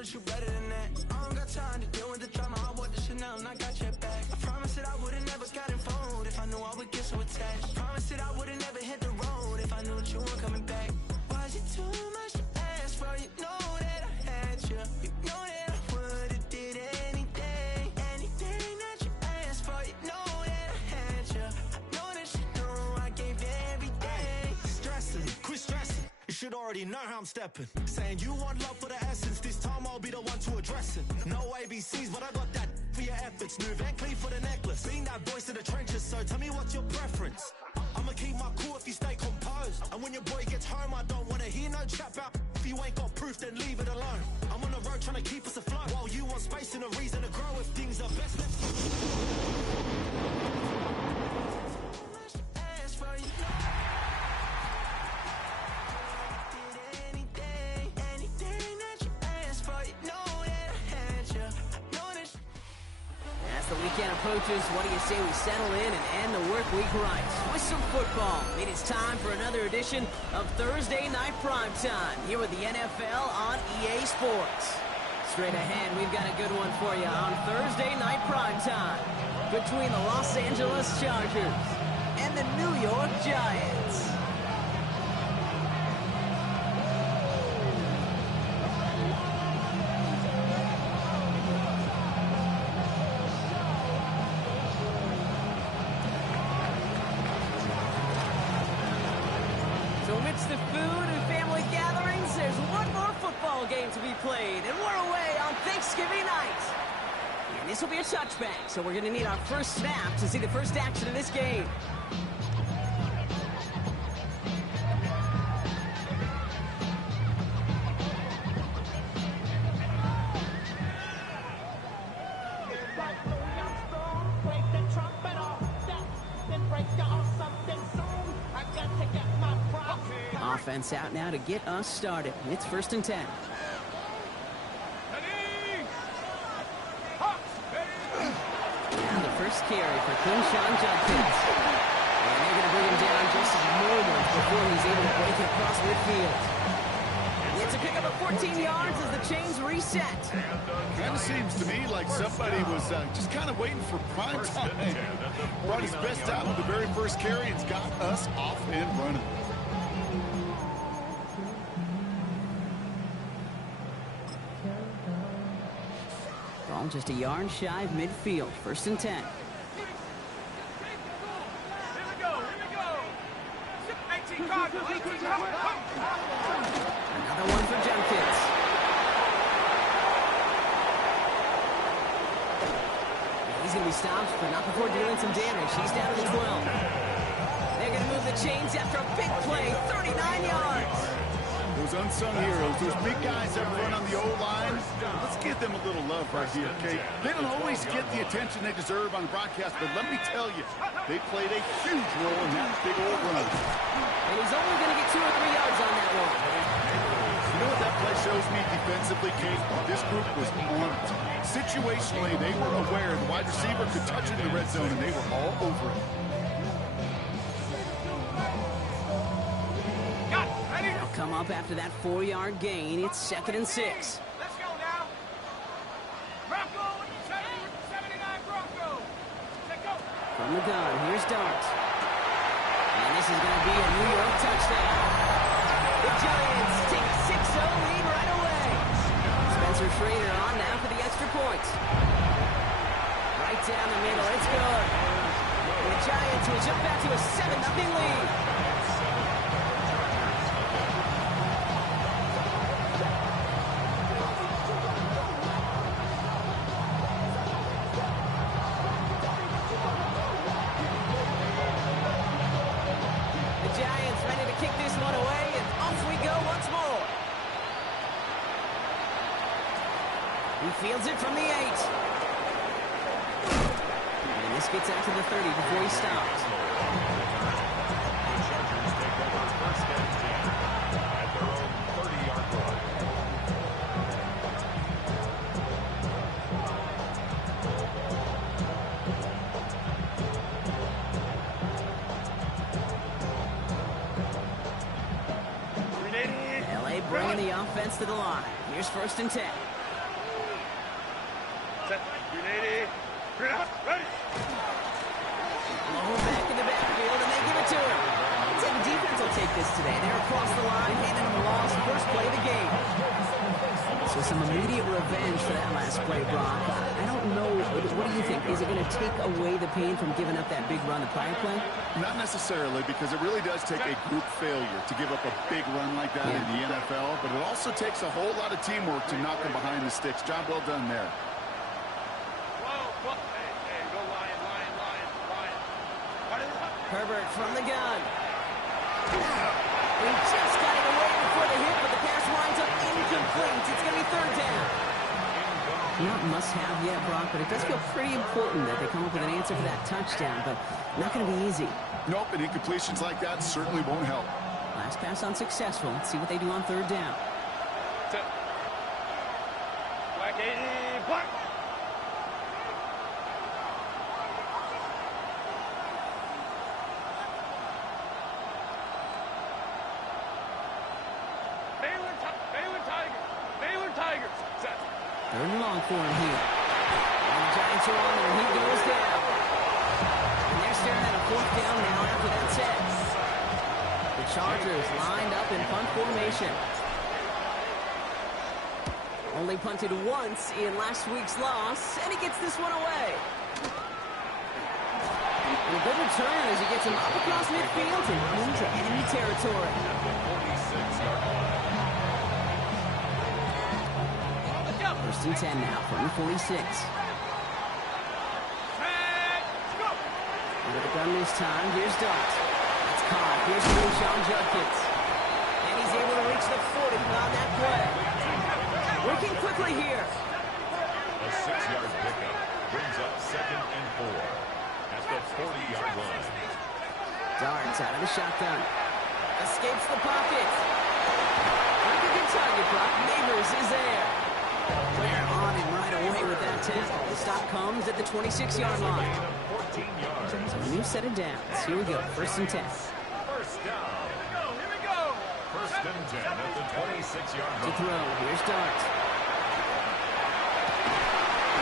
that you better than that. I don't got time to deal with the drama. I bought the Chanel and I got your back. I promise that I would've never got involved if I knew I would get so attached. I promise that I would've never hit the road if I knew that you weren't coming back. Was it too much to ask for? You know that I had you. You know that I would've did anything, anything that you asked for. You know that I had you. I know that you know I gave everything. Stressing, quit stressing. You should already know how I'm stepping. Saying you want love for the essence. This time I'll be the one to address it. No ABCs, but I got that for your efforts. New Van Cleef for the necklace. Being that voice in the trenches, so tell me what's your preference. I'ma keep my cool if you stay composed. And when your boy gets home, I don't wanna hear no chat about. If you ain't got proof, then leave it alone. I'm on the road trying to keep us afloat. While you want space and a reason to grow. If things are best, let's the weekend approaches, what do you say we settle in and end the work week right with some football? It is time for another edition of Thursday Night Primetime here with the NFL on EA Sports. Straight ahead, we've got a good one for you on Thursday Night Primetime between the Los Angeles Chargers and the New York Giants. Amidst the food and family gatherings, there's one more football game to be played, and we're away on Thanksgiving night. And this will be a touchback, so we're going to need our first snap to see the first action of this game. Offense out now to get us started. It's 1st and 10. Now the first carry for Quinshon Judkins. And they're going to bring him down just moments before he's able to break it across midfield. It's a pickup of 14 yards as the chains reset. Kind of seems to me like somebody was just kind of waiting for prime time. Brought his best out with the very first carry and got us off and running. Ball just a yard shy of midfield. 1st and 10. Another one for Judkins. He's going to be stopped, but not before doing some damage. He's down to the 12. They're going to move the chains after a big play. 39 yards. Those unsung heroes, those big guys that run on the O-line, let's give them a little love right here, okay? They don't always get the attention they deserve on the broadcast, but let me tell you, they played a huge role in that big old run. And he's only going to get 2 or 3 yards on that one. You know what that play shows me defensively, Kate? This group was on it. Situationally, they were aware the wide receiver could touch it in the red zone, and they were all over it. Come up after that 4-yard gain. It's 2nd and 6. Let's go now. Bronco, 79 Bronco. Let's go. From the gun, here's Dart. And this is going to be a New York touchdown. The Giants take a 6-0 lead right away. Spencer Schrader on now for the extra point. Right down the middle, it's good. The Giants will jump back to a 7-0 lead. Fields it from the 8. And this gets out to the 30 before he stops. The Chargers take over 1st and 10 at their own 30-yard line. LA bringing the offense to the line. Here's 1st and 10. Low back in the backfield, and they give it to him. Looks like the defense will take this today. They're across the line, handing him a loss. First play of the game. So some immediate revenge for that last play, Brock. I don't know. What do you think? Is it going to take away the pain from giving up that big run the prior play? Not necessarily, because it really does take a group failure to give up a big run like that in the NFL, but it also takes a whole lot of teamwork to knock them behind the sticks. Job well done there. Herbert from the gun. He just got it away before the hit, but the pass winds up incomplete. It's going to be third down. Not must-have yet, Brock, but it does feel pretty important that they come up with an answer for that touchdown, but not going to be easy. Nope, and incompletions like that certainly won't help. Last pass unsuccessful. Let's see what they do on third down. Black. Baylor Tigers. Set. Third and long for him here. And the Giants are on there. He goes down. And they're staring at a fourth down now after that set. The Chargers lined up in punt formation. Only punted once in last week's loss, and he gets this one away. And a good return as he gets him up across midfield and into enemy territory. First and 10 now from the 46. Out of the gun this time. Here's Dart. It's caught. Here's Sean Judkins. And he's able to reach the 40 on that play. Working quickly here. A 6-yard pickup brings up 2nd and 4 at the 40-yard line. Darts out of the shotgun. Escapes the pocket. Like a good target, Brock. Neighbors is there. They're on him right away with that tackle. The stop comes at the 26-yard line. 14 yards. So a new set of downs. Here we go. First and 10. First down. Here we go. First and 10 at the 26-yard To line. throw. Here's Dart.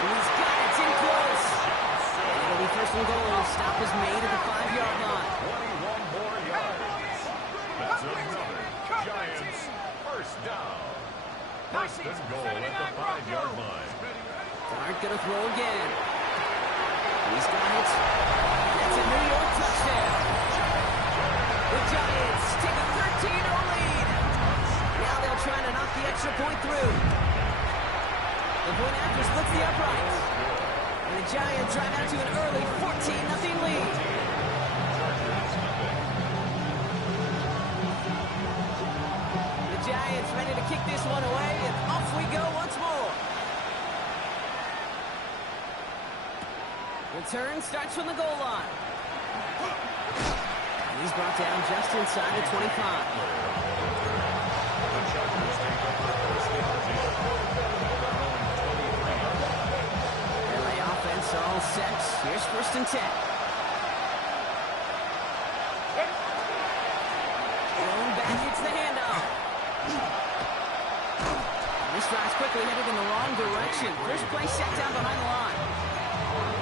He's got it. It's in close. And it'll be first and goal. Stop is made at the 5-yard line. 21 more yards. That's another Giants first down. First and goal at the 5-yard line. Dart gonna throw again. He's got it. That's a New York touchdown. The Giants take a 13-0 lead. Now they'll try to knock the extra point through. The point after splits the uprights. And the Giants drive out to an early 14-0 lead. The Giants ready to kick this one away, and off we go once more. Return starts from the goal line. And he's brought down just inside the 25. The Chargers take over first and 10. LA offense all set. Here's first and 10. Thrown back, hits the handoff. This drive's quickly headed in the wrong direction. First play set down behind the line.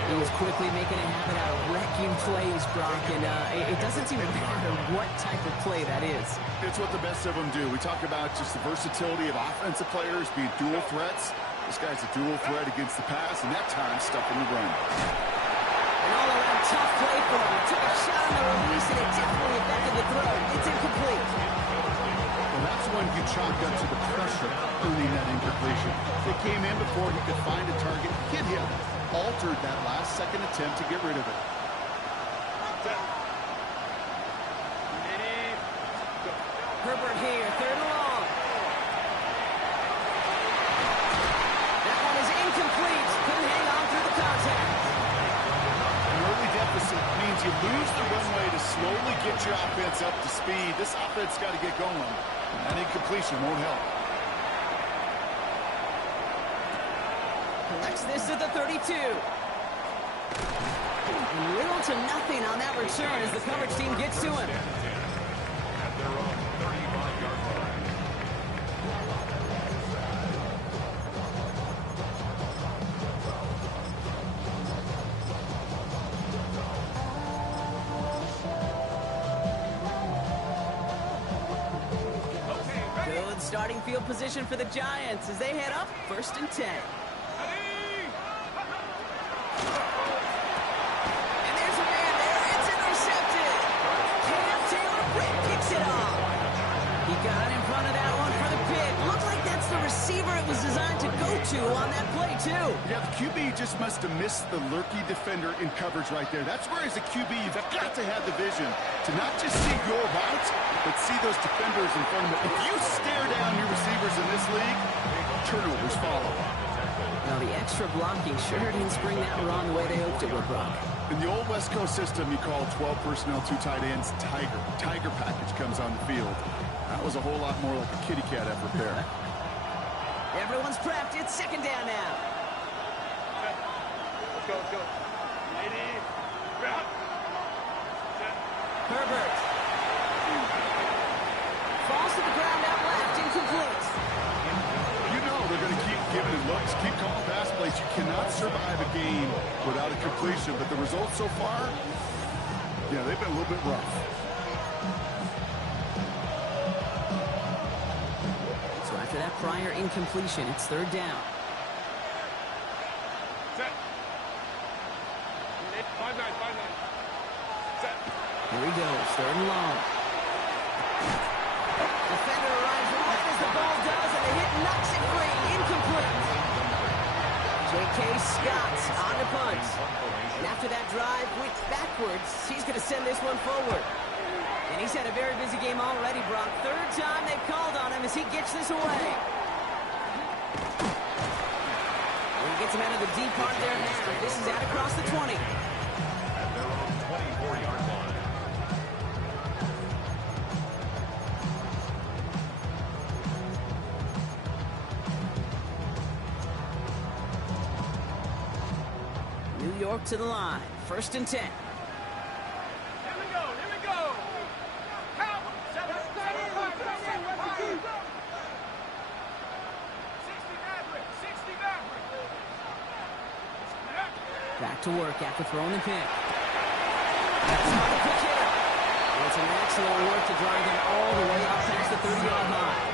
He was quickly making a habit out of wrecking plays, Brock, and it doesn't seem to matter what type of play that is. It's what the best of them do. We talk about just the versatility of offensive players being dual threats. This guy's a dual threat against the pass, and that time stuffing the run. An all-around tough play for him. Took a shot on the release, and it definitely affected the throw. It's incomplete. Well, that's when you chalk up to the pressure earning that incompletion. They came in before he could find a target, hit him, altered that last-second attempt to get rid of it. Herbert here, third and long. That one is incomplete. Couldn't hang on through the contact. An early deficit means you lose the runway to slowly get your offense up to speed. This offense got to get going, and that incompletion won't help. Collects this at the 32. And little to nothing on that return as the coverage team gets to him. At their own 35-yard line. starting field position for the Giants as they head up 1st and 10. And there's a man there. It's intercepted. Cam Taylor-Britt kicks it off. He got in front of that one for the pick. Looks like that's the receiver it was designed to go to on that play, too. Yeah, the QB just must have missed the lurky defender in coverage right there. That's where, as a QB, you've got to have the vision to not just see your routes, but see those defenders in front of you. If you stare down your receivers in this league, turnovers follow. Now, the extra blocking sure didn't spring that run the way they hoped it would, Brock. In the old West Coast system, you call 12 personnel, 2 tight ends, Tiger. Tiger package comes on the field. That was a whole lot more like a kitty cat effort there. Everyone's prepped. It's 2nd down now. Let's go. Lady. Herbert. Falls to the ground out left. Incomplete. You know they're going to keep giving it looks, keep calling pass plays. You cannot survive a game without a completion. But the results so far, yeah, they've been a little bit rough. So after that prior incompletion, it's 3rd down. Set. 5-9. Set. Here he goes, 3rd and long. Defender arrives right as the ball does, and the hit knocks it free. Incomplete. J.K. Scott on the punt. And after that drive went backwards, he's going to send this one forward. And he's had a very busy game already, Brock. 3rd time they've called on him as he gets this away. And he gets him out of the deep part there now. This is out across the 20. At their own 24-yard line. New York to the line. 1st and 10. Here we go. Count. 7, 60 Maverick. Back to work after throwing the pick. That's not a quick hitter. And it's an excellent work to drive him all the way up past the 30-yard line.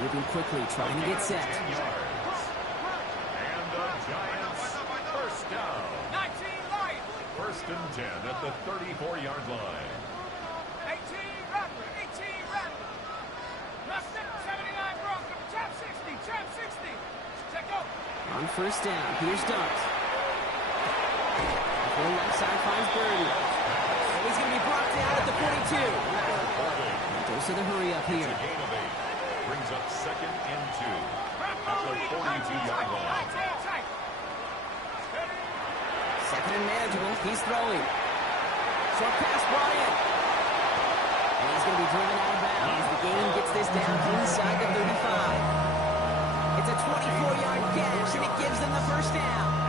Moving quickly, trying to get set. And the Giants, 1st down. 19 Lions. 1st and 10 at the 34-yard line. 18 Rattler. Justin, 79 Bronco. Champ 60. Check go. On 1st down, here's Dunt. The left side finds Birdie. And he's going to be brought down at the 42. Goes to the hurry up here. Gain of 8. Brings up 2nd and 2 at the 42-yard line. 2nd and manageable. He's throwing. Short pass brought in. And he's going to be driven out of bounds. The game gets this down inside the 35. It's a 24-yard gash, and it gives them the 1st down.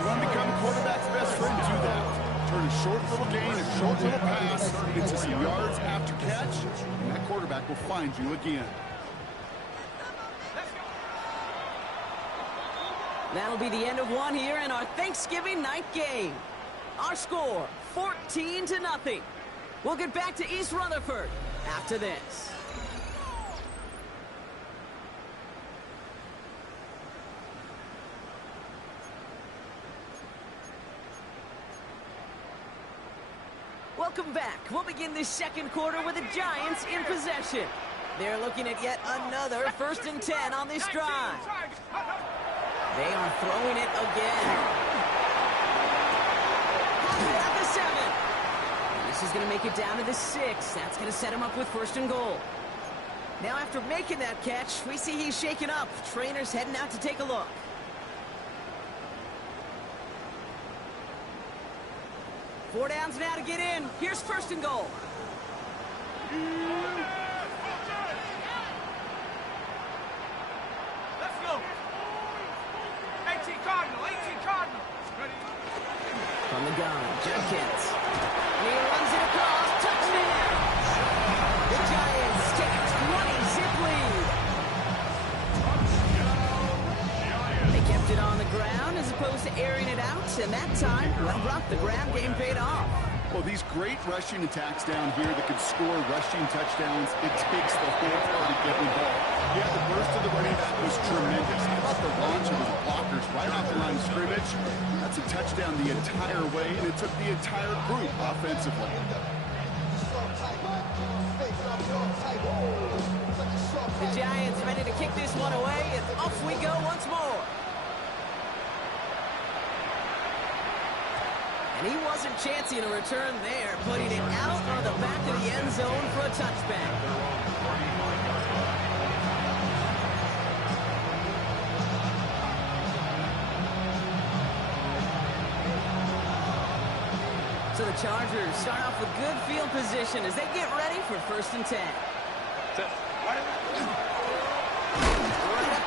You want to become a quarterback's best friend, do that. Turn a short little gain, a short little pass into some yards after catch, and that quarterback will find you again. That'll be the end of one here in our Thanksgiving night game. Our score, 14-0. We'll get back to East Rutherford after this. Welcome back. We'll begin this 2nd quarter with the Giants in possession. They're looking at yet another 1st and 10 on this drive. They are throwing it again. At the 7. And this is going to make it down to the 6. That's going to set him up with 1st and goal. Now after making that catch, we see he's shaken up. Trainer's heading out to take a look. Four downs now to get in. Here's 1st and goal. Let's go. 18 Cardinal. From the gun, Jenkins. And he runs it across. Touchdown! The Giants take a 20-zip lead. They kept it on the ground as opposed to airing it out, and that time, well, Brock, the ground game paid off. Well, these great rushing attacks down here that can score rushing touchdowns, it takes the whole party getting involved. Yeah, the burst of the running back was tremendous. How about the launch of his blockers right off the line of scrimmage? That's a touchdown the entire way, and it took the entire group offensively. The Giants ready to kick this one away, and off we go once more. And he wasn't chancing a return there, putting it out on the back of the end zone for a touchback. So the Chargers start off with good field position as they get ready for 1st and 10. Right up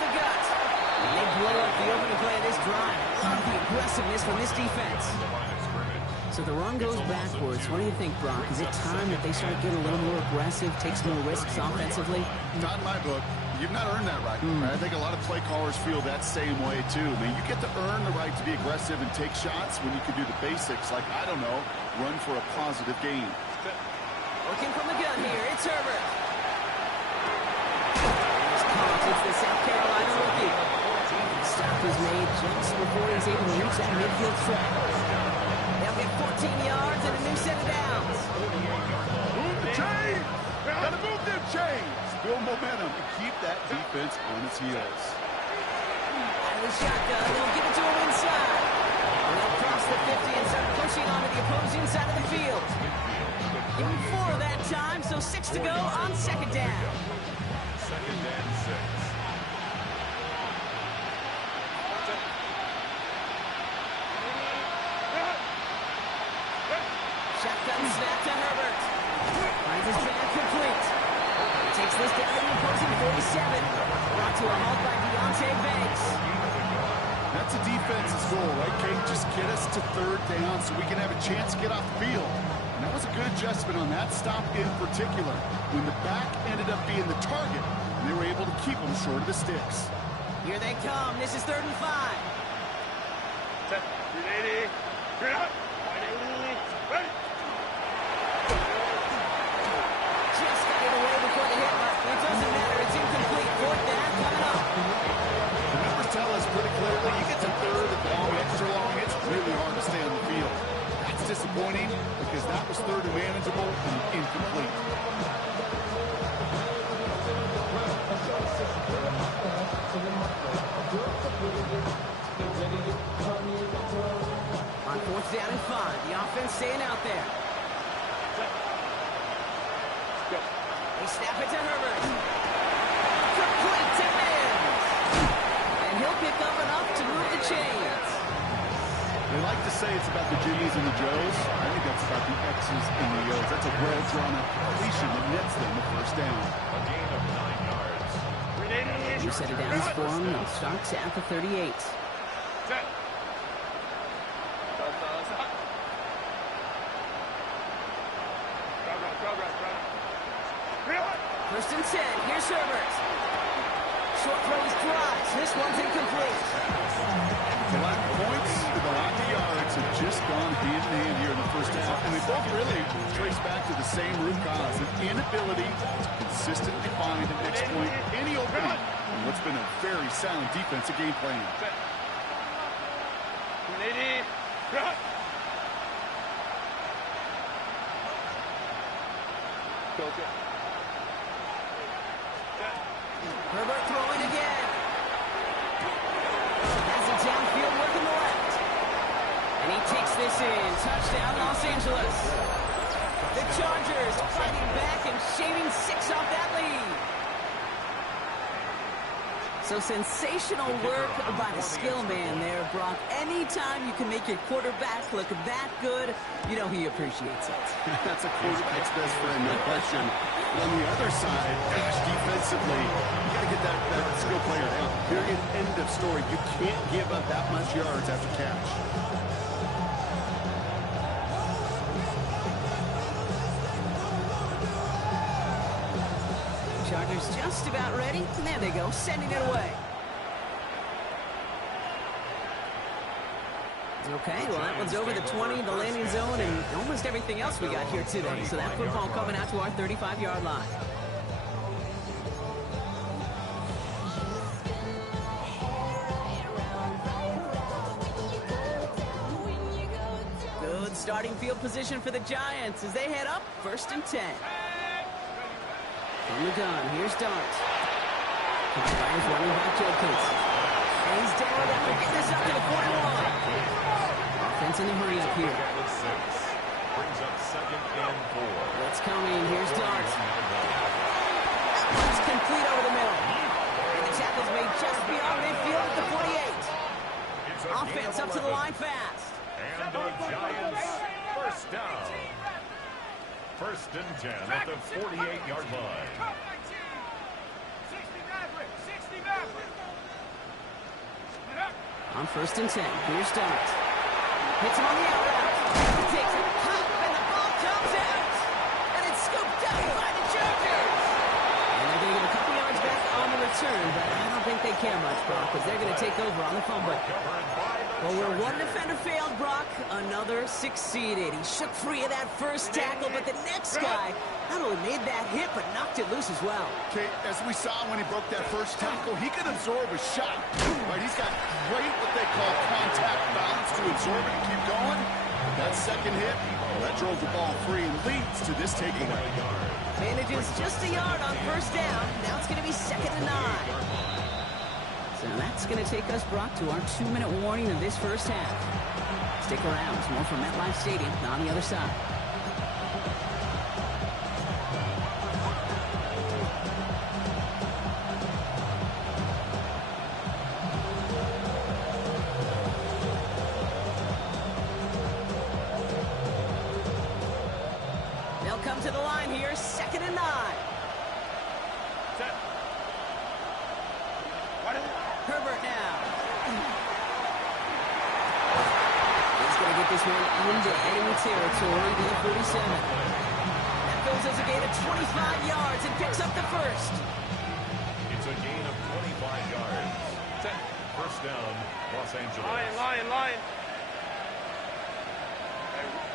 the gut. And they blow up the opening play of this drive. Love the aggressiveness from this defense. So the run goes backwards. What do you think, Brock? Is it time that they start getting a little more aggressive, take some more risks offensively? Not in my book. You've not earned that right. I think a lot of play callers feel that same way, too. I mean, you get to earn the right to be aggressive and take shots when you can do the basics, like, I don't know, run for a positive gain. Looking from the gun here, it's Herbert. It's the South Carolina rookie. The stop is made just before he's able to reach that midfield track. They'll get 14 yards and a new set of downs. Move the chains! Gotta move them chains! Build momentum and keep that defense on its heels. Out of the shotgun, they'll give it to him inside. And they'll cross the 50 and start pushing onto the opposing side of the field. Give him 4 that time, so 6 to go on 2nd down. 2nd and 6. Shotgun snap to Herbert. Finds his man complete. Takes this down to the opposing 47. Brought to a halt by Deonte Banks. That's a defense's goal, right, Kate? Just get us to 3rd down so we can have a chance to get off the field. And that was a good adjustment on that stop in particular, when the back ended up being the target, and they were able to keep them short of the sticks. Here they come. This is 3rd and 5. Set. 380. 300. 180. Ready. Just got it away before the hit mark. It doesn't matter. It's incomplete. 4th down coming up. The numbers tell us pretty clearly, you get to 3rd and long, extra long, it's really hard to stay on the field. That's disappointing because that was 3rd and manageable and incomplete. On 4th down and 5, the offense staying out there. They snap it to Herbert. Complete to Mims. And he'll pick up enough to move the chains. They like to say it's about the Jimmies and the Joes. I think that's about the X's and the O's. That's a well-drawn-up completion that nets them the 1st down. A gain of 9 yards. New set of downs for him. He starts at the 38. Set. First and 10. Here's Herbert. Short throws drops. This one's incomplete. The lack of points and the lack of yards have just gone hand in hand here in the 1st half, and they both really trace back to the same root cause, an inability to consistently find and exploit any opening in what's been a very sound defensive game plan. 180. Run. Go. Herbert throwing again. Has it downfield working the left. And he takes this in. Touchdown, Los Angeles. The Chargers fighting back and shaving 6 off that lead. So sensational work by the skill man there, Brock. Anytime you can make your quarterback look that good, you know he appreciates it. That's a quarterback's best friend, no question. But on the other side, gosh, defensively, you got to get that skill player down. Period, end of story. You can't give up that much yards after catch. Chargers just about ready, and there they go, sending it away. Okay, well, that one's over the 20, the landing zone, and almost everything else we got here today. So that football coming out to our 35-yard line. Good starting field position for the Giants as they head up 1st and 10. From the gun, here's Dart. Giants running back Jenkins. He's down after getting this up to the 41. Offense in the hurry up here. Brings up 2nd and 4. What's coming? Here's Dart. It's complete over the middle. And the tackle's made just beyond midfield at the 48. Offense up to the line fast. And the Giants, 1st down. 1st and 10 at the 48-yard line. On 1st and 10, here's Dart. Hits him on the out route. He takes a hop, and the ball comes out. And it's scooped up by the Chargers. And they're going to give a couple yards back on the return, but I don't think they care much, Brock, because they're going to take over on the fumble. Well, where one defender failed, Brock, another succeeded. He shook free of that first tackle, but the next guy not only made that hit, but knocked it loose as well. Okay, as we saw when he broke that first tackle, he can absorb a shot. Right, he's got great, what they call contact balance to absorb it and keep going. But that second hit, well, that drove the ball free and leads to this takeaway. Manages just a yard on 1st down. Now it's going to be 2nd and 9. So that's going to take us, Brock, to our 2-minute warning of this first half. Stick around. It's more from MetLife Stadium on the other side. They'll come to the line here, 2nd and 9. Set. Herbert now. He's going to get this one into enemy territory to the 47. That goes as a gain of 25 yards and picks up the first. It's a gain of 25 yards. Set. 1st down, Los Angeles. Line.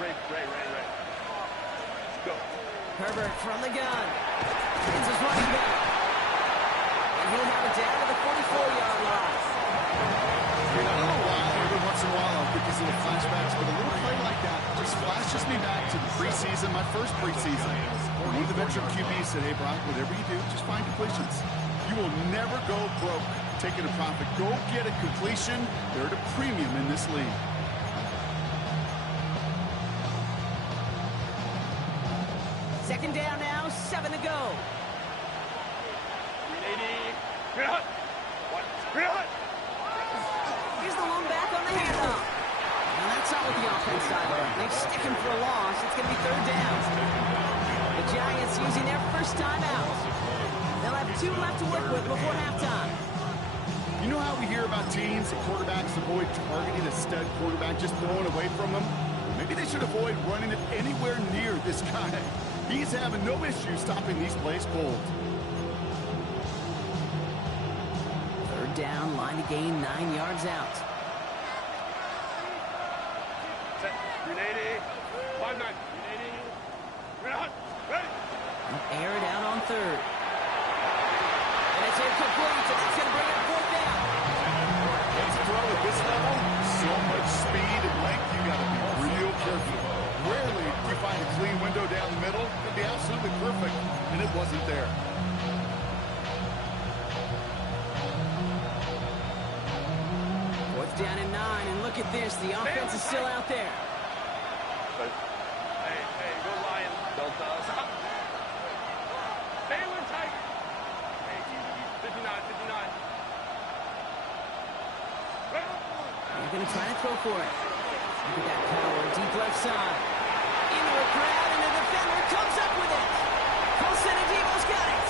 Ray. Let's go. Herbert from the gun. It's his running back. And he'll have it down to the 44-yard line. I don't know why every once in a while I'll get these little flashbacks, but a little play like that just flashes me back to the preseason, my first preseason. One of the veteran QBs said, hey, Brock, whatever you do, just find completions. You will never go broke taking a profit. Go get a completion. They're at a premium in this league. Second down now, 7 to go. 380. Here's the lone back on the handoff. Well, that's not what the offense side of. They stick him for a loss. It's going to be 3rd down. The Giants using their first time out. They'll have 2 left to work with before halftime. You know how we hear about teams and quarterbacks avoid targeting a stud quarterback, just throwing away from them? Maybe they should avoid running it anywhere near this guy. He's having no issue stopping these plays cold. 3rd down, line to gain 9 yards out. Set. 380. 5-9. 380. Ready. They'll air it out on 3rd. And it's incomplete, so that's going to bring up 4th down. Let's throw at this level. So much speed and length, you got to be real careful. Rarely do you find a clean window down the middle. Could be absolutely perfect, and it wasn't there. 4th down and 9, and look at this. The offense is still out there. Hey, go Lion. Delta. Baylor Tiger. Hey, 59. They're going to try to throw for it. Look at that power, deep left side. Into a crowd, and the defender comes up with it. Colson Adibo's got it.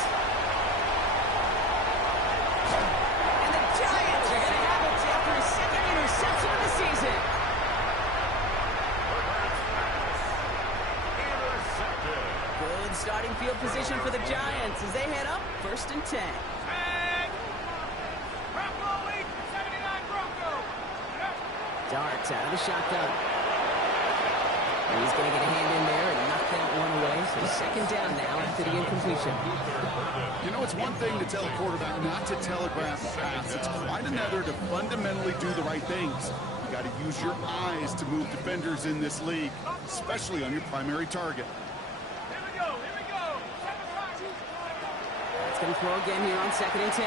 And the Giants are going to have it after his 2nd interception of the season. Intercepted. Good starting field position for the Giants as they head up 1st and 10. Dart Roberts out of the shotgun. And he's going to get a hand in there and knock that one away. So second down now after the incompletion. You know, it's one thing to tell a quarterback not to telegraph a pass. It's quite another to fundamentally do the right things. You got to use your eyes to move defenders in this league, especially on your primary target. Here we go. Here we go. It's going to throw again here on 2nd and 10.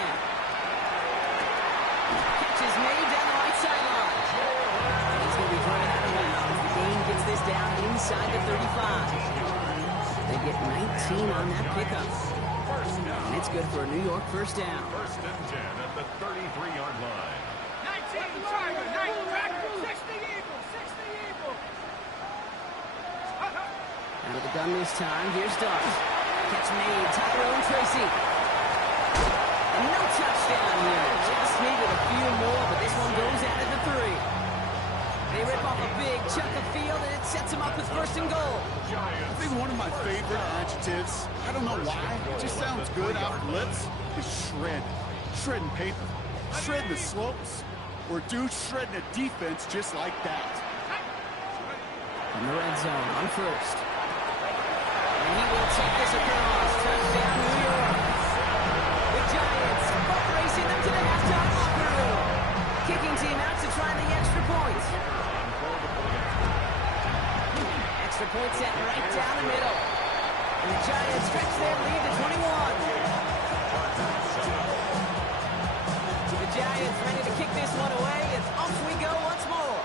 Catch is made down the right sideline. And he's going to be running out of bounds. The game gets this down inside the 35. They get 19 on that pickup. And it's good for a New York first down. 1st and 10 at the 33-yard line. 19 Tiger, 19 Packer, 60 Eagles, 60 Eagles. Out of the gun this time. Here's Douglas. Catch made. Tyrone Tracy. And no touchdown here. Just needed a few more, but this one goes out at the 3. They rip off a big chunk of field, and it sets them up with 1st and goal. I think one of my favorite adjectives, I don't know why, it just sounds good off the lips, is shred. Shredding paper. Shredding the slopes. Or do shredding a defense just like that. In the red zone on 1st. And he will take this across. Touchdown, New York. The Giants both racing them to the halftime locker room. Kicking team out to try the extra point. Extra point set right down the middle. And the Giants stretch their lead to 21. The Giants ready to kick this one away. It's off we go once more.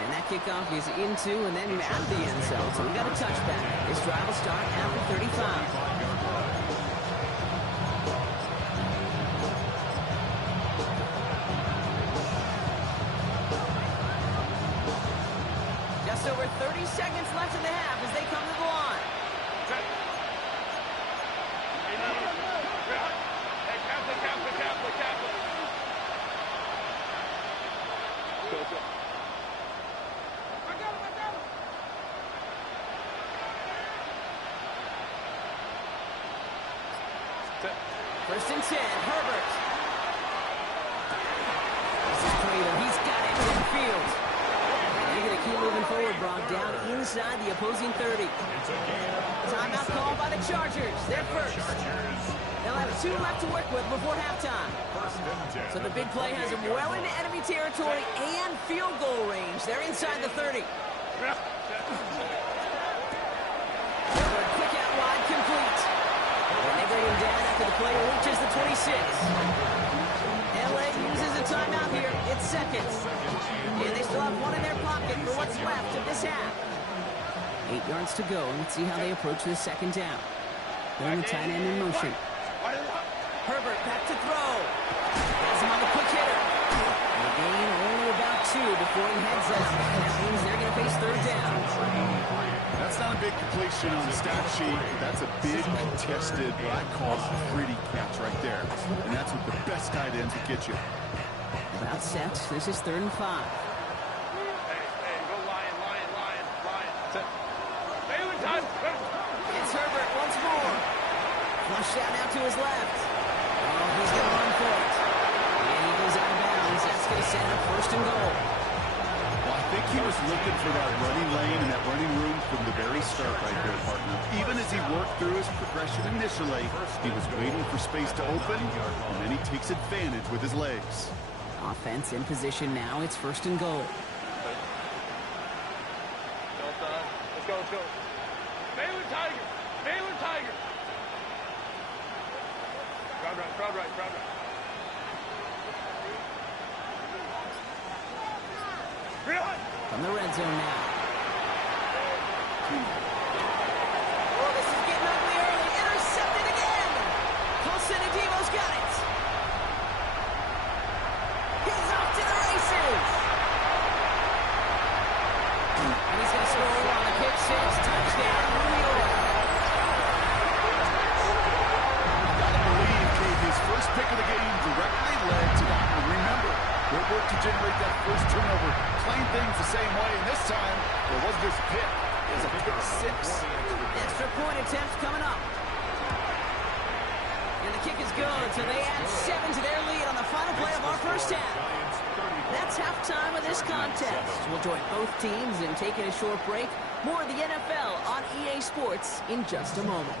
And that kickoff is into and then out of the end zone. So we got a touchback. This drive will start after 35. Just over 30 seconds left in the half as they come to the line. Hey, Kaplan. Go. I got him. 1st and 10, Herbert. This is Prater. He's got it midfield. They're going to keep moving forward, Brock, down inside the opposing 30. Timeout called by the Chargers. They're first. They'll have 2 left to work with before halftime. So the big play has them well into enemy territory and field goal range. They're inside the 30. Herbert, quick out wide, complete. And they bring him down after the play reaches the 26. LA uses a timeout here. It's seconds. And they still have one in their pocket for what's left of this half. 8 yards to go. Let's see how they approach this second down. Putting the tight end in motion. Herbert back to throw. Has him on the quick hitter. And the gain only about 2 before he heads up. That means they're going to face 3rd down. That's not a big completion on the stat sheet. That's a big contested, what I call a pretty catch right there. And that's what the best tight ends will get you. About set. This is 3rd and 5. Hey, go Lion. Set. Baylor time. It's Herbert once more. Flush out now to his left. Oh, he's going to run for it. And he goes out of bounds. That's going to set up 1st and goal. Well, I think he was looking for that running lane and that running room from the very start right there, partner. Even as he worked through his progression initially, he was waiting for space to open, and then he takes advantage with his legs. Offense in position now. It's 1st and goal. Let's go. Baylor Tiger. Crowd right. From the red zone now. Oh, this is getting ugly early. Intercepted again. Colson Adebo's got it. He's off to the races. And he's going to score on the pick 6. Touchdown, New York. Gotta believe, Kate, his first pick of the game directly led to that. And remember, good work to generate that first turnover. Playing things the same way, and this time, it wasn't just a pick. It was a pick 6. Extra point attempt coming up. And the the kick is good, so they add 7 to their lead on the final play of our first half. That's halftime of this contest. We'll join both teams in taking a short break. More of the NFL on EA Sports in just a moment.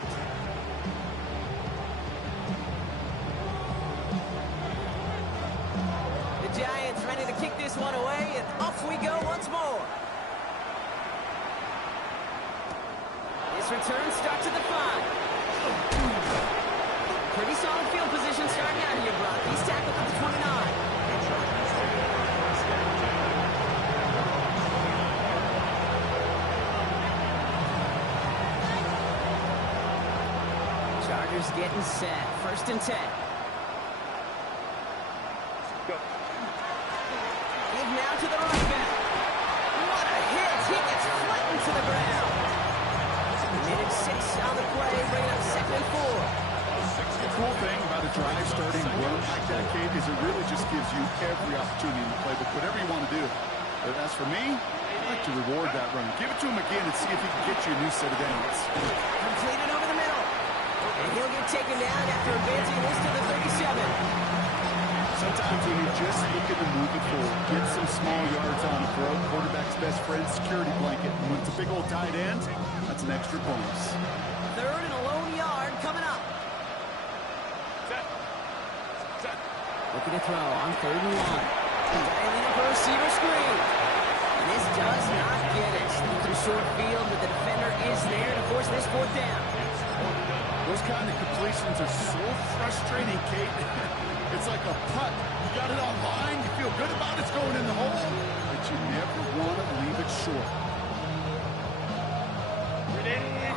The Giants ready to kick this one away, and off we go once more. This return starts at the 5. Pretty solid field position starting out here, Brock. He's tackled at the 29. Chargers getting set. 1st and 10. Give now to the running back. What a hit. He gets flattened to the ground. Minute 6 on the play, bringing up 2nd and 4. The cool thing about a drive starting run like that, Kate, is it really just gives you every opportunity in the playbook, whatever you want to do. But as for me, I like to reward that run. Give it to him again and see if he can get you a new set of downs. Completed over the middle. And he'll get taken down after advancing this to the 37. Sometimes when you're just looking to move it forward, get some small yards on the throw, quarterback's best friend, security blanket. And when it's a big old tight end, that's an extra bonus. 3rd and a lone yard coming up. Looking to throw on 3rd and 1. Dialing up a receiver screen. And this does not get it. Looking short field, but the defender is there to force this 4th down. Those kind of completions are so frustrating, Kate. It's like a putt. You got it on line, you feel good about it's going in the hole, but you never want to leave it short.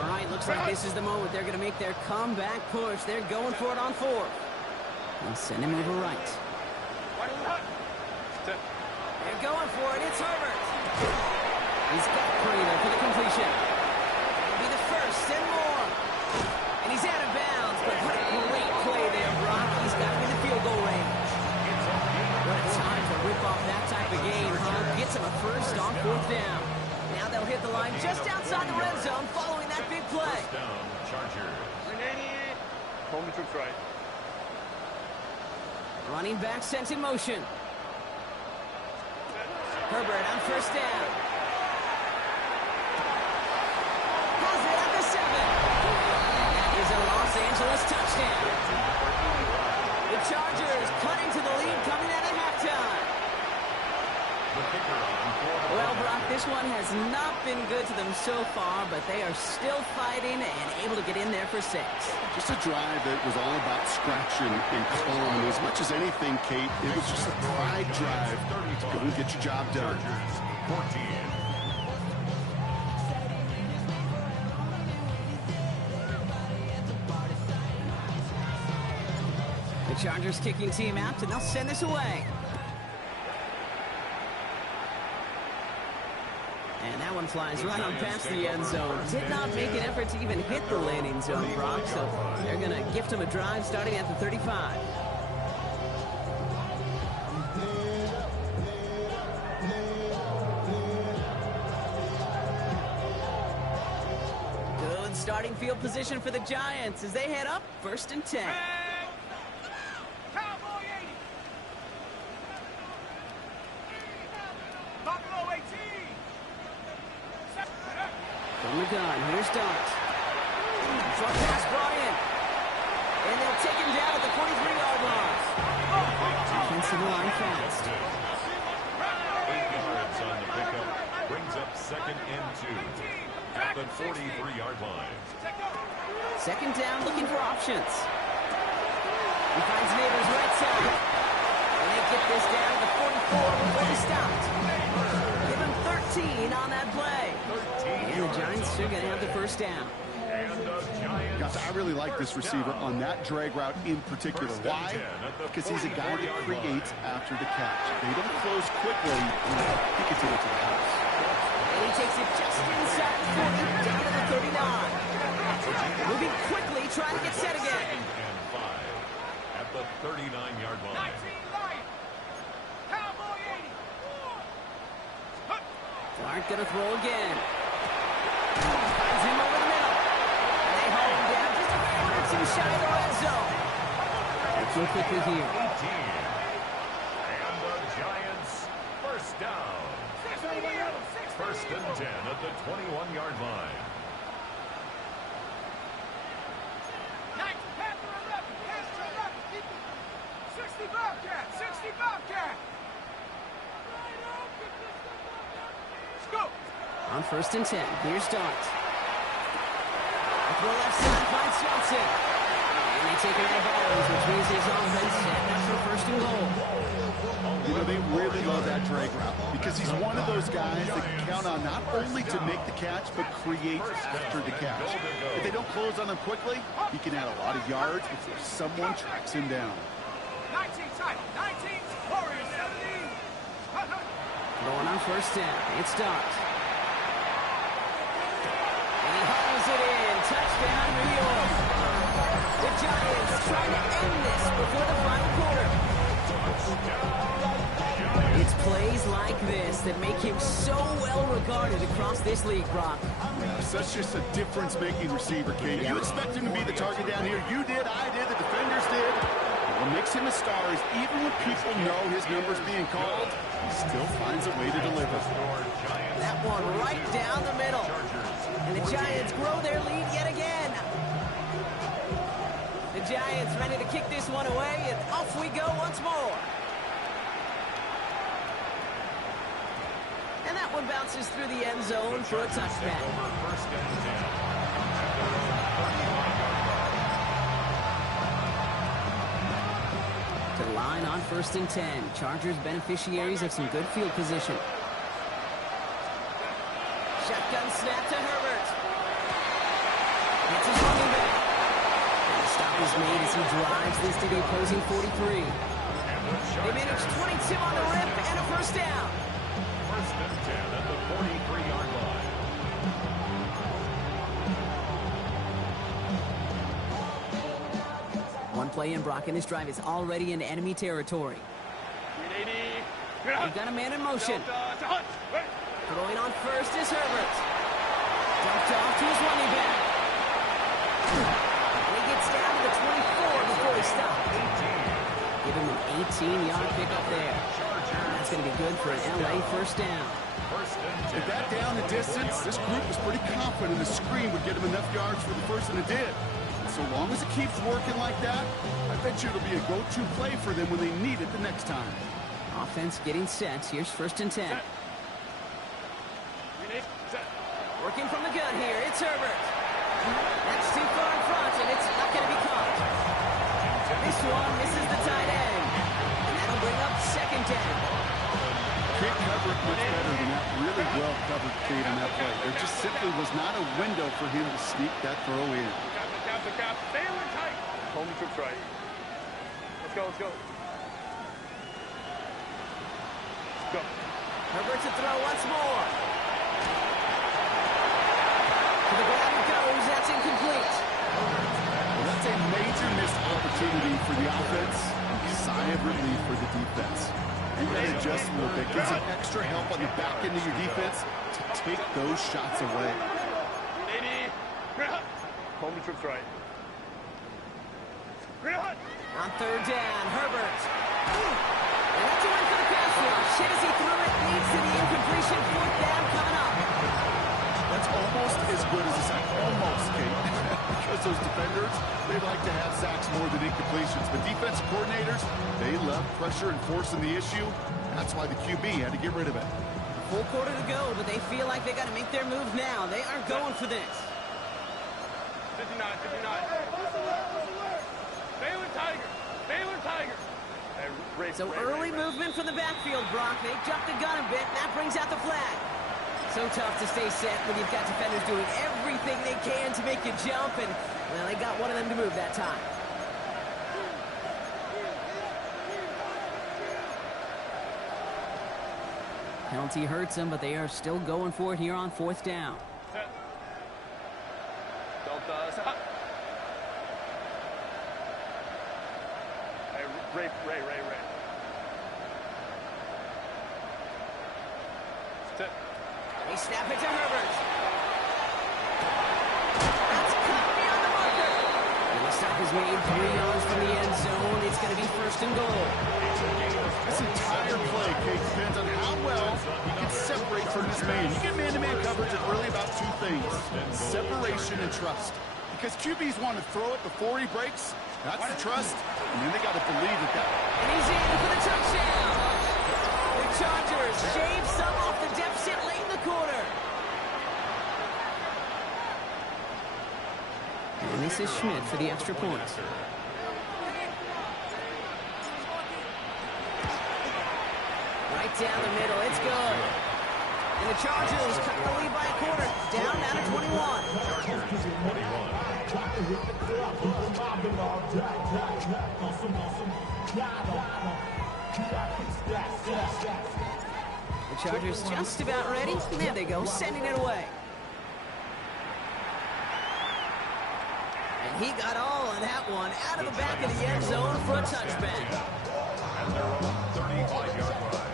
All right, looks like this is the moment. They're going to make their comeback push. They're going for it on 4th. They'll send him over right. They're going for it. It's Herbert. He's got Prater for the completion. It'll be the 1st and more. And he's out of bounds, but what a great play there, Brock. He's got him in the field goal range. What a time to rip off that type of game, huh? Gets him a 1st on 4th down. Now they'll hit the line just outside the red zone following that big play. First down, Chargers. Home to troops right. Running back sent in motion. Herbert on 1st down. Has it at the 7. That is a Los Angeles touchdown. The Chargers cutting to the lead coming out of halftime. Well, Brock, this one has not been good to them so far, but they are still fighting and able to get in there for 6. Just a drive that was all about scratching and clawing. As much as anything, Kate, it was just a pride drive to go and get your job done. 14. The Chargers kicking team out, and they'll send this away. And that one flies right on past the end zone. Did not make an effort to even hit the landing zone, Brock, so they're going to gift him a drive starting at the 35. Good starting field position for the Giants as they head up 1st and 10. Cowboy 80. Buffalo 18. From the gun, here's Dart. Short pass brought in. And they'll take him down at the 43-yard line. Defensive line fast. 8 yards on the pickup. Brings up 2nd and 2. At the 43-yard line. 2nd down, looking for options. He finds Neighbors right side. And they get this down to the 44 before he stopped. Give him 13 on that play. And the Giants are going to have the 1st down. Guys, I really like this receiver on that drag route in particular. Why? Because he's a guy that creates after the catch. They don't close quickly. He can take it to the house. And he takes it just inside the 40, down to the 39. Moving quickly, trying to get set again. And 5 at the 39-yard line. 19 right. Cowboy 80. Clark going to throw again. Finds him over the middle. And they hold him down just a foot or two shy of the red zone. working quickly here. 18. And the Giants, first down. 60 First and 10 at the 21-yard line. 60 Bobcat! 60 Bobcat! Let's go! On first and 10, here's Dart. Throw left side finds Johnson. And they take it out of bounds, which means his offense set up for first and goal. You know, they really love that drag route because he's one of those guys that can count on not only to make the catch, but create after the catch. If they don't close on him quickly, he can add a lot of yards before someone tracks him down. 19 title, 19 Warriors 17. Going on first down, it's Dart. And he hauls it in. Touchdown, New York. The Giants trying to end this before the final quarter. It's plays like this that make him so well regarded across this league, Brock. Such just a difference-making receiver, Kate. You expect him to be the target down here. You did, I did, the defenders did. What makes him a star is even when people know his number's being called, he still finds a way to deliver. That one right down the middle. And the Giants grow their lead yet again. The Giants ready to kick this one away, and off we go once more. And that one bounces through the end zone for a touchback. First and 10. To the line on first and 10. Chargers beneficiaries of some good field position. Shotgun snap to Herbert. It's his running back. And the stop is made as he drives this to the opposing 43. They manage 22 on the rip and a first down. First and 10 at the 43-yard line. One play in, Brock, and this drive is already in enemy territory. They've got a man in motion. Throwing on first is Herbert. Dumped off to his running back. And he gets down to the 24 before he stops. Give him an 18-yard pickup there. And that's going to be good for an LA first down. With that down the distance, this group was pretty confident the screen would get him enough yards for the first, and it did. And so long as it keeps working like that, I bet you it'll be a go-to play for them when they need it the next time. Offense getting set. Here's first and 10. Working from the gun here, it's Herbert. That's too far in front, and it's not going to be caught. This one misses the tight end. And that'll bring up second down. Can't cover it much better than that. Really well covered, Kate, on that play. There just simply was not a window for him to sneak that throw in. Cap. Stay on tight. Home troops right. Let's go. Let's go. Herbert to throw once more. To the ground it goes. That's incomplete. Well, that's a major missed opportunity for the offense. A sigh of relief for the defense. You got to adjust a little bit. Get some extra help on the back end of your defense to take those shots away. Home troops right. On third down, Herbert. And that's a win for the pass rush. Hit as he threw it, leads to the incompletion. Fourth down coming up. That's almost as good as a sack. Almost, Kate. Because those defenders, they like to have sacks more than incompletions. But defensive coordinators, they love pressure and forcing the issue. That's why the QB had to get rid of it. Full quarter to go, but they feel like they got to make their move now. They are going for this. 59. Baylor Tiger. So early movement from the backfield, Brock. They jumped the gun a bit, and that brings out the flag. So tough to stay set when you've got defenders doing everything they can to make you jump, and, well, they got one of them to move that time. Penalty hurts them, but they are still going for it here on fourth down. Ray. They snap it to Herbert. That's caught beyond the marker. He must stop is made 3 yards from the end zone. It's going to be first and goal. This entire play, Kate, depends on how well he can separate from his man. You get man-to-man coverage is really about 2 things, separation and trust. Because QBs want to throw it before he breaks. That's the trust, and then they got to believe that. And he's in for the touchdown. The Chargers shave some off the deficit late in the quarter. And this is Schmidt for the extra point. Right down the middle, it's good. And the Chargers cut the lead by a quarter, down to 21. The Chargers just about ready. There they go, sending it away. And he got all of that one out of the back of the end zone for a touchback. And they're on 35-yard line.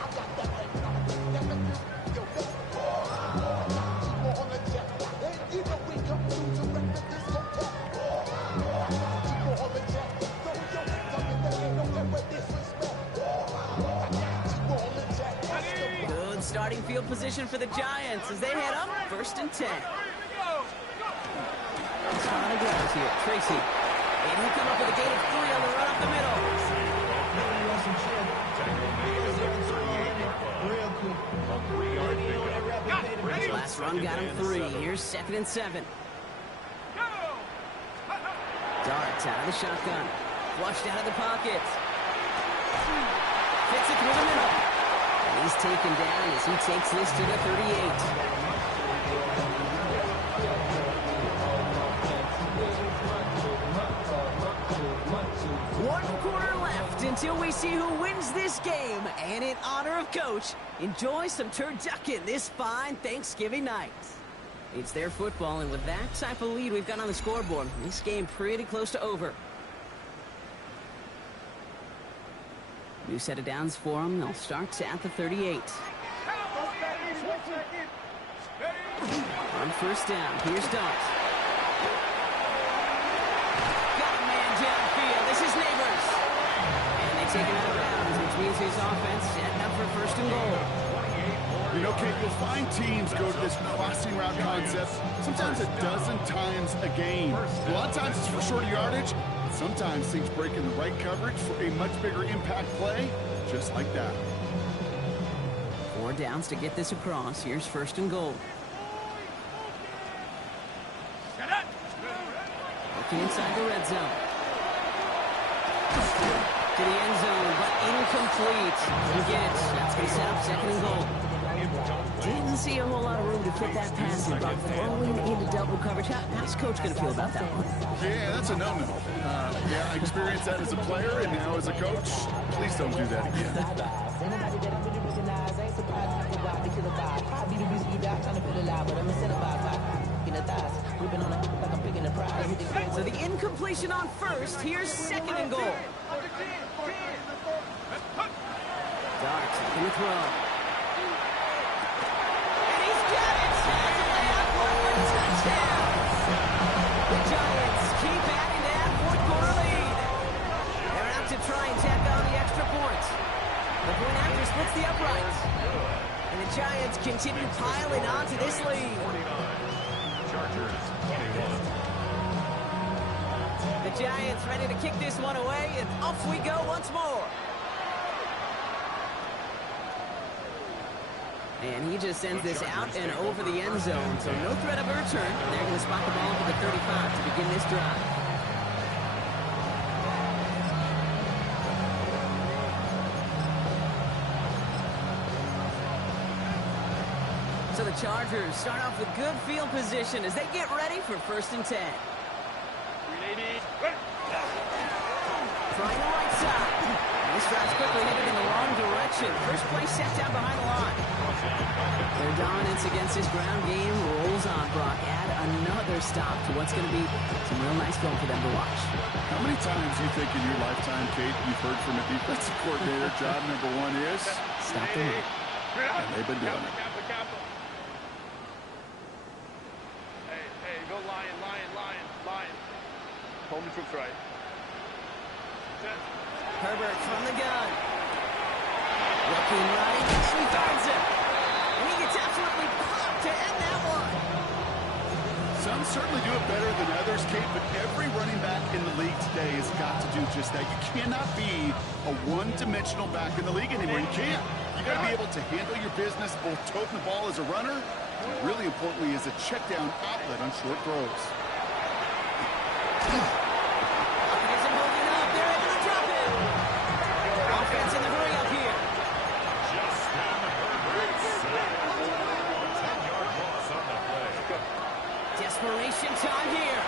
Good starting field position for the Giants as they head up first and 10. Final grounds here. Tracy. And he'll come up with a gain of 3 on the run up the middle. Last run got him 3. Here's 2nd and 7. Dart out of the shotgun. Flushed out of the pocket. Fits it through the middle. And he's taken down as he takes this to the 38. One quarter left until we see who wins this game. And in honor of Coach, enjoy some turducken this fine Thanksgiving night. It's their football, and with that type of lead we've got on the scoreboard, this game pretty close to over. New set of downs for them. They'll start at the 38. On first down, here's Dart. Got a man downfield. This is Neighbors. And they take him out of bounds, which means his offense setting up for first and goal. You know, Kate, you'll find teams go to this crossing route concept sometimes a dozen times a game. A lot of times it's for shorter yardage. Sometimes things break in the right coverage for a much bigger impact play, just like that. 4 downs to get this across. Here's first and goal. Looking inside the red zone. To the end zone, but incomplete. That's going to set up 2nd and goal. Didn't see a whole lot of room to fit that pass in, but throwing into double coverage. How's Coach going to feel about that one? Yeah, that's a no-no. I experienced that as a player, and now as a coach, please don't do that again. So the incompletion on first. Here's 2nd and goal. Dart in the throw. The Giants keep adding to that 4th quarter lead. They're out to try and tack on the extra point. The point after splits the uprights. And the Giants continue piling onto this lead. Chargers 21. The Giants ready to kick this one away, and off we go once more. And he just sends this out and over the end zone, so no threat of a return. They're going to spot the ball for the 35 to begin this drive. So the Chargers start off with good field position as they get ready for first and 10. Trying the right side. And this drive's quickly headed in the wrong direction. First play set down behind the line. Their dominance against this ground game rolls on, Brock. Add another stop to what's going to be some real nice film for them to watch. How many times do you think in your lifetime, Kate, you've heard from a defensive coordinator, job number 1 is? Stop the run. And they've been doing it. Hey, go Lion. Hold me troops right. Herbert from the gun. Looking right. He finds him. And he gets absolutely popped to end that one. Some certainly do it better than others, Kate, but every running back in the league today has got to do just that. You cannot be a one-dimensional back in the league anymore. You can't. You got to be able to handle your business, both toting the ball as a runner, and really importantly as a check-down outlet on short throws. Isn't holding up. They're able to drop him. Offense in the hurry up here. Justin Herbert sacked. 10-yard loss on the play. Desperation time here.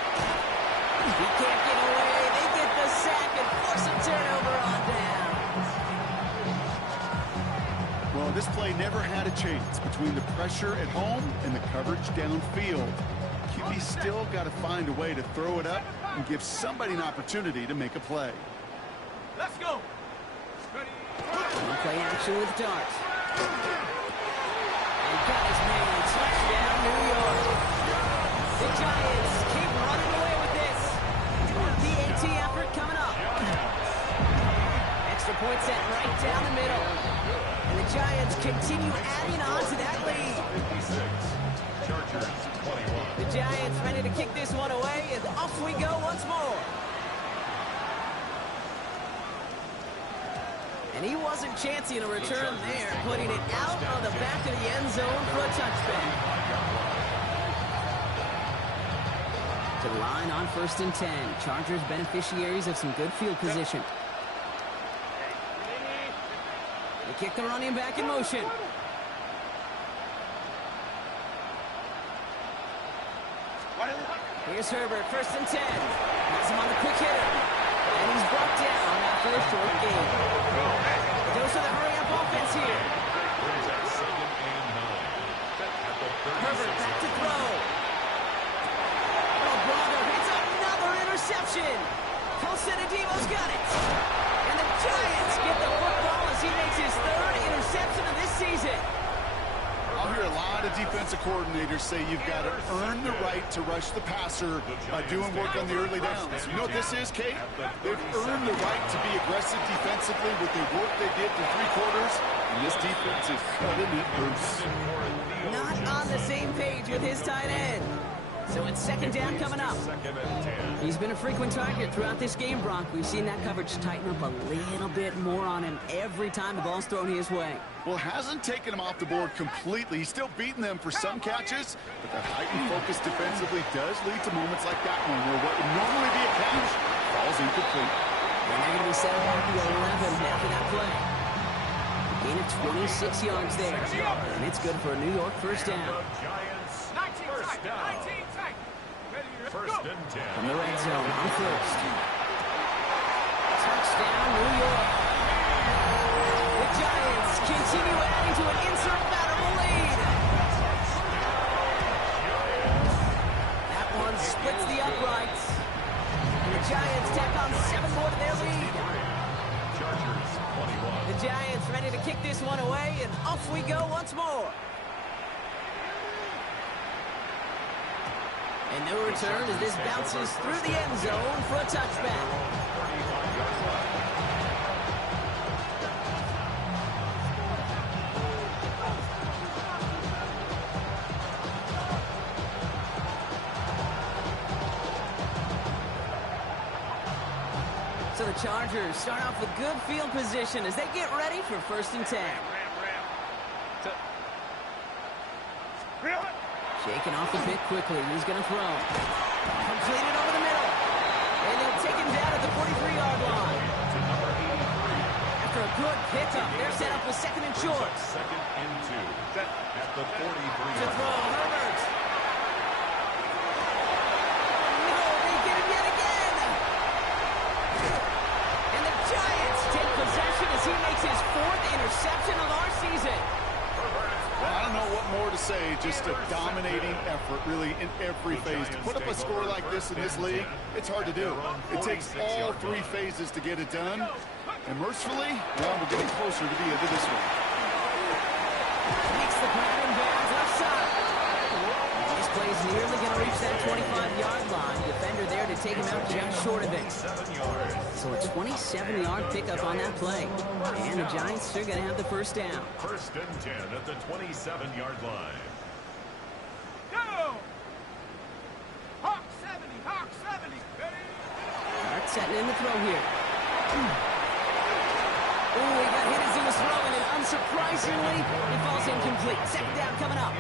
He can't get away. They get the sack and force a turnover on down. Well, this play never had a chance between the pressure at home and the coverage downfield. QB still got to find a way to throw it up and give somebody an opportunity to make a play. Let's go. One play action with darts. And got his man. Touchdown, New York. The Giants keep running away with this. PAT effort coming up. Extra point set right down the middle. And the Giants continue adding on to that lead. 56. Chargers 21. The Giants ready to kick this one away, and off we go once more. And he wasn't chancing a return there, putting it out on the back of the end zone for a touchback. To the line on 1st and 10. Chargers beneficiaries of some good field position. They kick the running back in motion. Here's Herbert, 1st and 10. Has him on the quick hitter. And he's brought down after a short gain. It goes to the hurry-up offense here. Brings that 2nd and 9. Herbert back to throw. Oh, brother, it's another interception. Cosentino's got it. And the Giants get the football as he makes his 3rd interception of this season. I'll hear a lot of defensive coordinators say you've got to earn the right to rush the passer by doing work on the early downs. You know what this is, Kate? They've earned the right to be aggressive defensively with the work they did for 3 quarters, and this defense is cutting it loose. Not on the same page with his tight end. So it's 2nd down coming up. 2nd and 10. He's been a frequent target throughout this game, Brock. We've seen that coverage tighten up a little bit more on him every time the ball's thrown his way. Well, hasn't taken him off the board completely. He's still beating them for some catches, but the heightened focus defensively does lead to moments like that one where what would normally be a catch falls incomplete. And they're going to be set back to 11 after that play. A gain of 26 yards there. And it's good for a New York 1st down. The Giants 19 first tight. down. 19 tight. Ready, let's 1st go. and 10. From the red zone on 1st. Touchdown, New York. The Giants continue adding to an insurmountable lead. That one splits the uprights. And the Giants tack on 7 more to their lead. Chargers 21. The Giants ready to kick this one away, and off we go once more. And no return as this bounces through the end zone for a touchback. 35-yard line. So the Chargers start off with good field position as they get ready for 1st and 10. Shaking off the pick quickly. He's going to throw. Completed over the middle. And they'll take him down at the 43-yard line. After a good pickup, they're set up with 2nd and short. 2nd and 2. At the 43. To throw, Herbert. No, they get him yet again. And the Giants take possession as he makes his 4th interception of our season. Well, I don't know what more to say, just a dominating effort really in every phase. To put up a score like this in this league, it's hard to do. It takes all 3 phases to get it done. And mercifully, well, we're getting closer to the end of this one. Makes the grab and bounds left side. This play's nearly going to reach that 25-yard line. Defender there to take him out just short of it. 7 yards. So a 27-yard pickup on that play. And the Giants are going to have the first down. First and 10 at the 27-yard line. Go! Hawk 70, Hawk 70. Ready? Hart setting in the throw here. Oh, he got hit as he was throwing, and unsurprisingly, he falls incomplete. Second down coming up.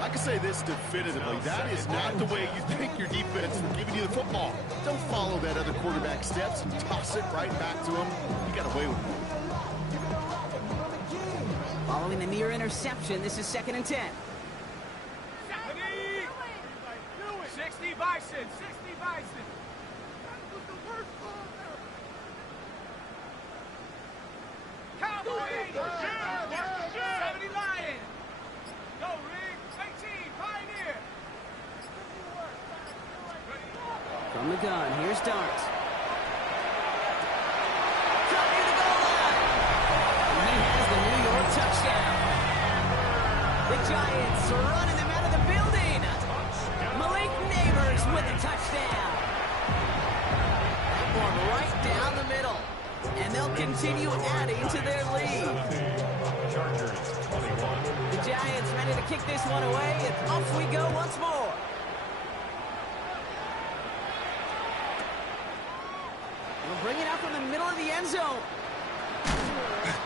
I can say this definitively. That is not the way you think your defense is giving you the football. Don't follow that other quarterback steps and toss it right back to him. You got away with it. Following the near interception, this is 2nd and 10. 60 Bison, 60 Bison. Cowboy 80, 70 Lion. Go, Rig, 18, Pioneer. From the gun, here's Dart. Cut near the goal line. And he has the New York touchdown. The Giants are running them out of the building. Malik Neighbors with a touchdown. That one right down the middle. And they'll continue adding to their lead. Chargers 21. The Giants ready to kick this one away, and off we go once more. We'll bring it out from the middle of the end zone.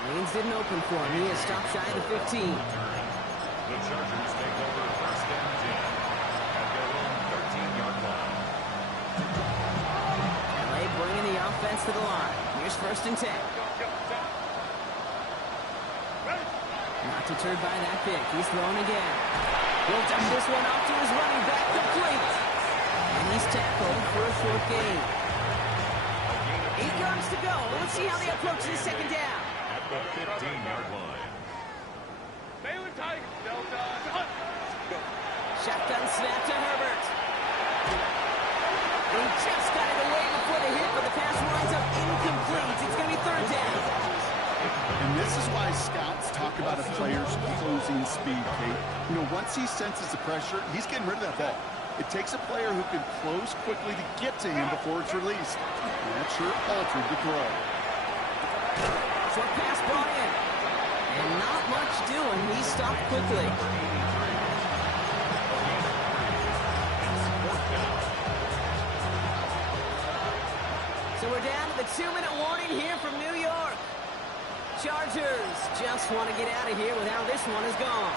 Lanes didn't open for him. He is stopped shy of the 15. The Chargers take over first and 10 at their own 13-yard line. LA bringing the offense to the line. Here's first and 10. Not deterred by that pick. He's throwing again. He'll dump this one off to his running back, complete. And he's tackled for a short gain. 8 yards to go. Let's see how they approach this second down. At the 15-yard line. Baylor Tigers, Delta. Shotgun snap to Herbert. And he just got it away before the hit, but the pass winds up incomplete. It's going to be third down. And this is why scouts talk about a player's closing speed, Kate. You know, once he senses the pressure, he's getting rid of that ball. It takes a player who can close quickly to get to him before it's released. And that sure altered the throw. Short pass brought in. And not much doing. He stopped quickly. So we're down to the 2-minute warning here from New York. Chargers just want to get out of here with how this one is gone.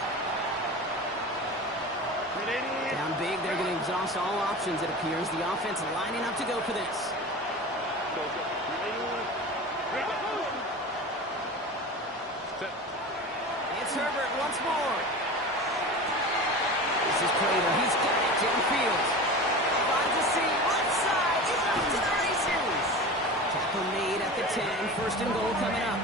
Down big, they're going to exhaust all options, it appears. The offense lining up to go for this. It's Herbert once more. This is Prater. He's got it downfield. Finds a seam. Left side. He's off to the races. Tackle made at the 10. First and goal coming up.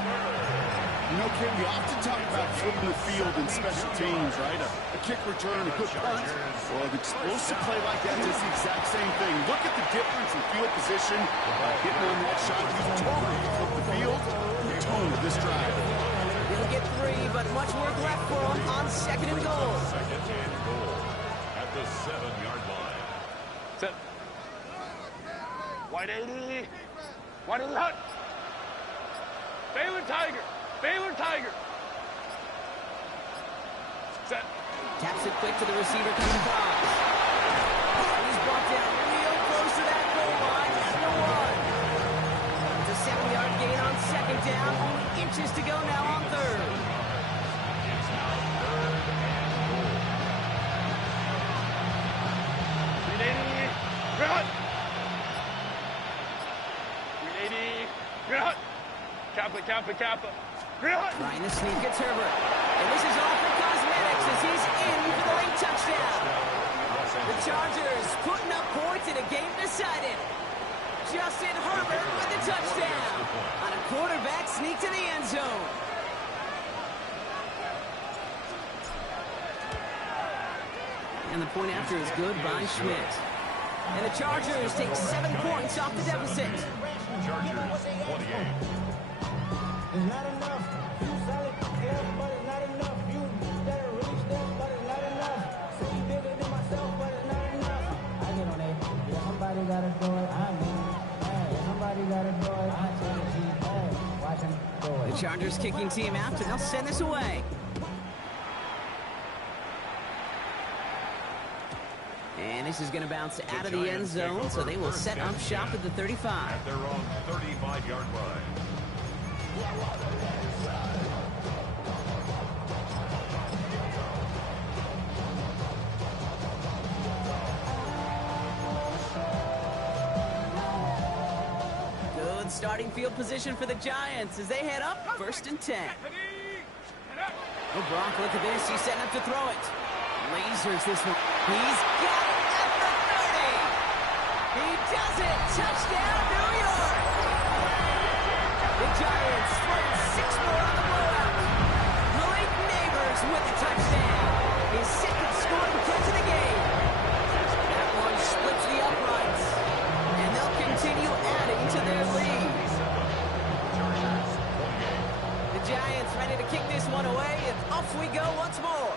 You know, Kim, you often talk about flipping the field in special teams, right? A kick return, a good punt. Well, an explosive play like that does the exact same thing. Look at the difference in field position. Getting on that shot, you totally flip the field. The tone of this drive. He'll get 3, but much work left for him on second and goal. Second and goal at the 7-yard line. Set. White 80. White 80 hut. Baylor Tiger. Baylor Tiger. Set. Taps it quick to the receiver coming across. He's brought down real close to that goal line at the 1. It's a 7-yard gain on second down. Only inches to go now on third. It's now third and goal. 380. Grut. 380. Grut. Kappa. Grut. Trying to sneak gets Herbert. And this is all for cosmetics as he's in for the late touchdown. The Chargers putting up points in a game decided. Justin Herbert with the touchdown on a quarterback sneak to the end zone. And the point after is good by Schmidt. And the Chargers take 7 points off the deficit. Chargers 28. It's not enough. You solid, yeah, but it's not enough. You better reach them, but it's not enough. Say you bigger than myself, but it's not enough. I get on it. Yeah, somebody got The Chargers kicking team out, and they'll send this away. And this is going to bounce out of the end zone, so they will set up shop at the 35. At their own 35-yard line. Good starting field position for the Giants as they head up 1st and 10. Oh, Brock, look at this. He's setting up to throw it. Lasers this one. He's got it at the 30. He does it. Touchdown, New York. The Giants scored 6 more on the blowout. Malik Neighbors with a touchdown. His second scoring catch of the game. That one splits the uprights. And they'll continue adding to their lead. The Giants ready to kick this one away, and off we go once more.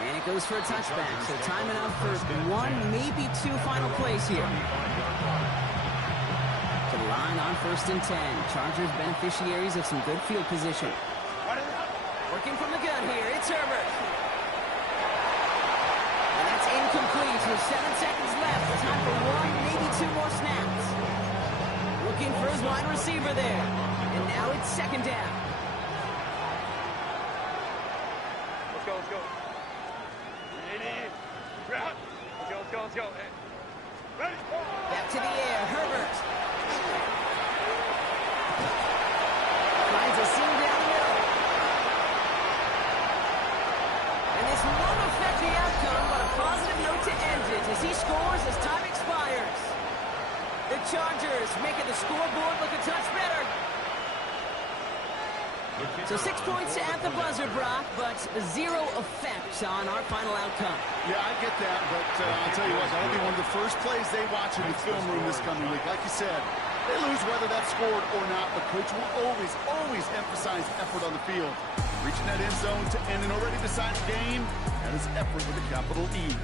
And it goes for a touchback, so time enough for 1, maybe 2 final plays here. To the line on 1st and 10. Chargers beneficiaries of some good field position. Working from the gun here, it's Herbert. And that's incomplete with 7 seconds left. Time for 1, maybe 2 more snaps. Looking for his wide receiver there. And now it's 2nd down. Let's go, let's go. Let's go. Hey. Ready? Back to the air, Herbert. Finds a seam down the middle. And this won't affect the outcome, but a positive note to end it as he scores as time expires. The Chargers making the scoreboard look a touch better. So 6 points at the buzzer, Brock, but 0 effect on our final outcome. Yeah, I get that, but I'll tell you what, that'll be one of the first plays they watch in the film room this coming week. Like you said, they lose whether that's scored or not, but coach will always emphasize effort on the field. Reaching that end zone to end an already decided game, that is effort with a capital E.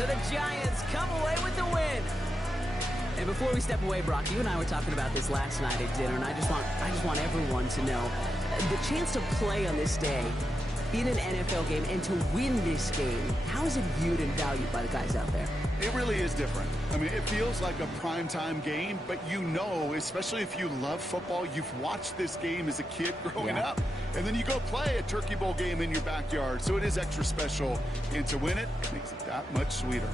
So the Giants come away with the win. And before we step away, Brock, you and I were talking about this last night at dinner, and I just want everyone to know the chance to play on this day in an NFL game and to win this game. How is it viewed and valued by the guys out there? It really is different. I mean, it feels like a primetime game, but you know, especially if you love football, you've watched this game as a kid growing up. And then you go play a Turkey Bowl game in your backyard, so it is extra special. And to win it makes it that much sweeter.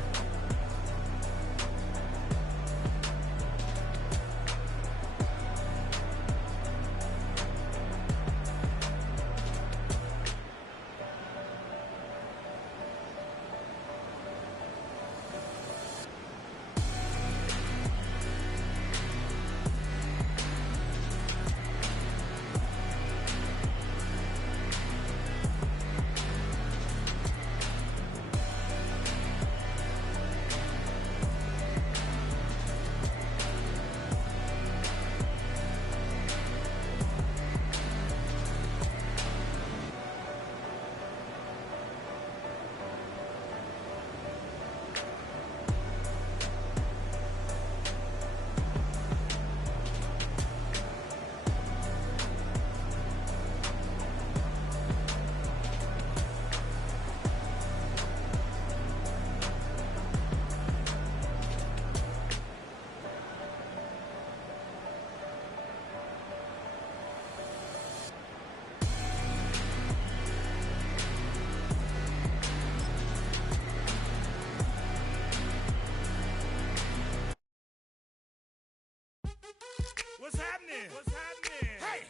What's happening? What's happening? Hey,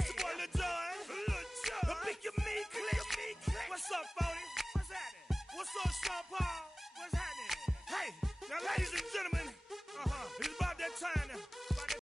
it's your boy Lil Jon. The Pick Your Me Click. What's up, Phony? What's happening? What's up, Sean Paul? What's happening? Hey, now ladies and gentlemen, it's about that time to